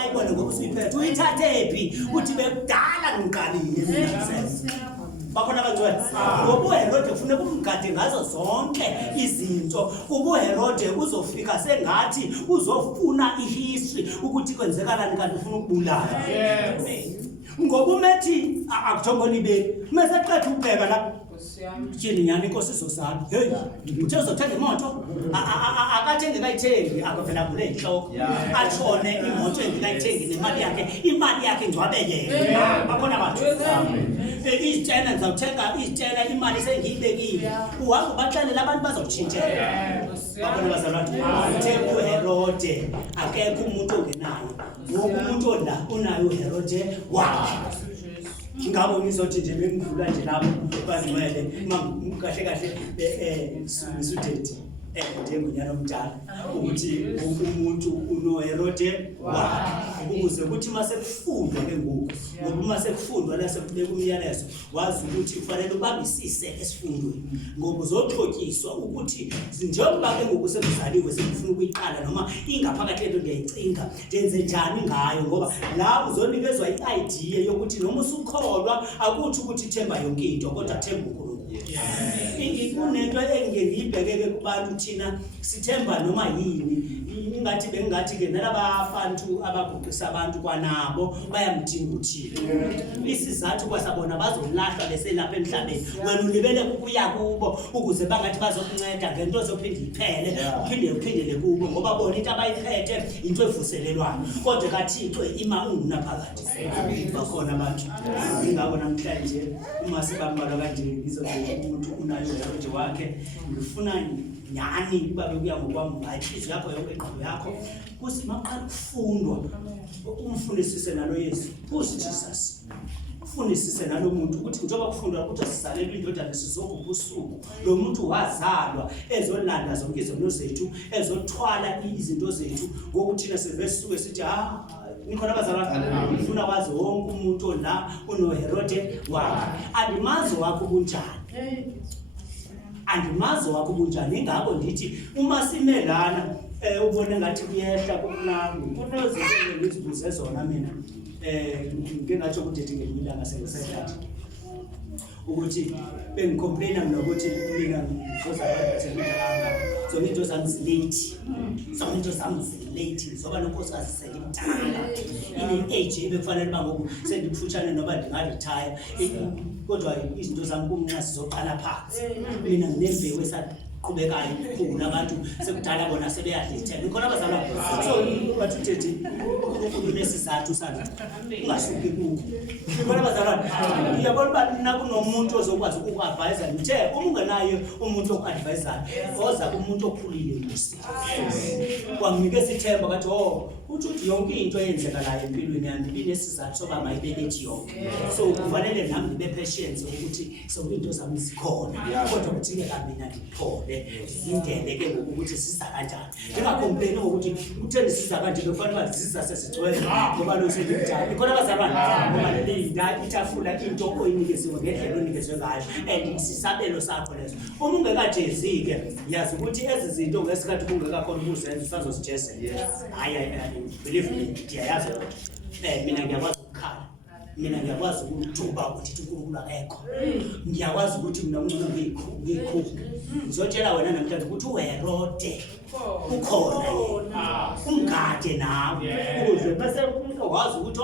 ayibone ngoba usuyiphethe uyithathephi uthi bekudala ngiqalile mina sense bakhona abangcwele ngoba uHerode kufuneka umgade ngazo zonke izinto kuba uHerode uzofika sengathi uzofuna ihistory ukuthi kwenzekalani kanti ufuna ukubulala ngoba umethi akuthongoni beni mase qethe ukubheka la Jini nyani inkosi izosala hey uthe uzothenga imoto akathenge kayithengi akavela kule inhloko athone imoto engikayithengi nemali yakhe ingcwabeke bakhona abantu izitshela ngizawuthenga izitshela imali sengiyibekile uhamba ubaxelela abantu bazokuthintela bakhona bazalwane uthe uHerode akekho umuntu ongenayo ngoba umuntu ola unayo uHerode wakhe ngabo ngizothi nje bengidlula nje lapho bazimele kahle kahle sudeti njengonyana omdala ukuthi umuntu unoHerode wakhe ukuze ukuthi mase kufundwa ke ngoku ngoba mase kufundwa la sekubeka umyalezo wazi ukuthi kufanele ubambisise esifundweni ngoba uzoxhotyiswa ukuthi njengoba ke ngoku sekuzaliwe sekufuna ukuyiqala noma ingaphakathi lento ngiyayicinga ndenze njani ngayo ngoba la uzonikezwa i-idea yokuthi noma usukholwa akuthi ukuthi themba yonke into kodwa themba uNkulunkulu kunento engiyibhekeke kubantu thina sithemba noma yini ingathi bengathi ke nalabafantu abaguqisa abantu kwanabo bayamdinga uthile isizathu kwasabona bazolahlwa beselapha emhlabeni wena ulibele ukuya kubo ukuze bangathi bazokunceda ngento zophinde iphele uphindele kubo ngoba bona into abayiphethe into evuselelwayo kodwa kaThixo ima ungunaphakade bakhona abantu ingakho namhlanje uma sibambala kanje ngizothi umuntu unayo uHerode wakhe ngifuna nyani babe kuya ngokwami ngayihliziyo yakho yonke iqobo yakho kuthi maqala ukufundwa umfundisise nalo Yesu push Jesus ufundisise nalo muntu ukuthi njengoba kufundwa ukuthi sisalelwe indodana sizogubha usuku lo muntu wazalwa ezolanda zonke izinto zethu ezothwala izinto zethu ngokuthi thina sivesuke sithi nikhona bazalwane ngifuna wazi wonke umuntu la unoHerode wakhe andimazi wakho kunjani andimazi wakho kunjani ingakho ndithi uma simelana ubone ngathi kuyehla kumnandi kunozinto ngizibuze zona mina ngeke ngathi ukuthi ngemilanga sengisehlathi ukuthi bengicomplaina mina ukuthi mina ngizozabanga zonke into zami zilate zonke into zami zilate zoba nonkosikazi selimdala ine-age ebekufanele bangoku sendikufutshane noba ndingaretire kodwa izinto zami kumnxa sizoqala phansi mina nginembewu qhubekayo ukukhula abantu sekudala bona sebeyadlithela ikhona abazalwane so bathi uthethi unesizathu sana ungasuki kuko ikhona abazalwane uyabona uba nina kunomuntu ozokwazi ukuadvise ngithe uma ungenayo umuntu okuadvisayo oza kumuntu okhulile Nkosi wanginikeza ithemba kathi uthi yonke into eyenzekalayo empilweni yami ibinesizathu soba mayibelethi yonke so kufanele nami ngibe patient ukuthi zonke into zami zikhona kodwa kudingeka mina ngiphole indele ke ukuthi siza kanjani ngingacomplain ukuthi utheni siza kanje kufanele ukuthi siza sesigcwele ngoba lo sendijani khona abazalwane ngoba linda itafula into oyinikeziwe ngendlela onikezwe ngayo and isisabelo sakho leso uma ungekajezi ke yazi ukuthi ezi zinto ngesikhathi kungekakhona ukuzenza usazozijeza hayi believe me ndiyayazi mina ngiyakwazi ukukhala mina ngiyakwazi ukuthuba ukuthi uNkulunkulu akekho ngiyakwazi ukuthi mina ungcono ngikho ngizotshela wena namhlanje ukuthi uHerode ukhona umgade nawe ukuze bese umuntu wazi ukuthi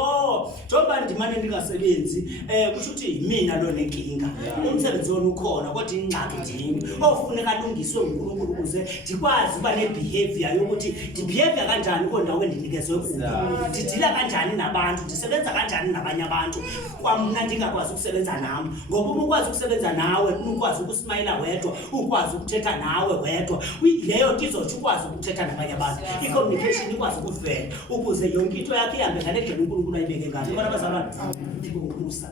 njengoba ndimane ndingasebenzi kusho ukuthi mina lo nenkinga umsebenzi wona ukhona kodwa ingxaki ndini ofuneka alungiswe uNkulunkulu ukuze ndikwazi uba nebehavior yokuthi ndibehavior kanjani kondawo endinikezwe kuyo ndidila kanjani nabantu ndisebenza kanjani nabanye abantu kwamna ndingakwazi ukusebenza nami ngoba uma ukwazi ukusebenza nawe ukwazi ukusmayila wedwa ukwazi ukuthetha nawe wedwa leyo nto izothi ukwazi ukuthetha nabanye abantu i-communication ikwazi ukuvela ukuze yonke into yakho ihambe ngale ndlela uNkulunkulu ayibeke ngayo kodwa abazalwane ndikubusa